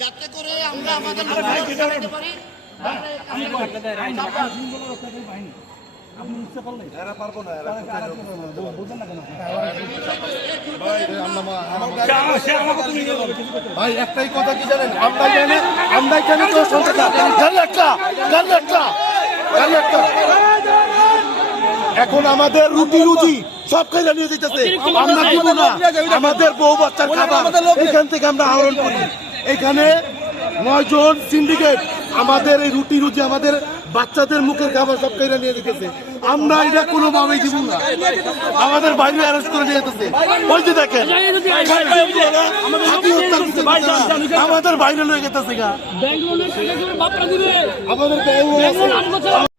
যাতে করে আমরা আমাদের ভাই একটাই কথা কি জানেন, আমরা এখানে তো এখন আমাদের রুটি রুজি সব খাইলে নিয়ে যেতেছে, আমরা দিব না। আমাদের বউ বাচ্চার খাবার এখান থেকে আমরা আহরণ করি। এখানে 9 জন সিন্ডিকেট আমাদের এই রুটি রুজি আমাদের বাচ্চাদের মুখের খাবার সব খাইলে নিয়ে যেতেছে। আমরা এটা কোনোভাবেই দিব না। আমাদের বাইরে অ্যারেস্ট করে নিয়ে যেতেছে। ওই যে দেখেন আমাদের বাইরে লয়ে যেতেছে। আমাদের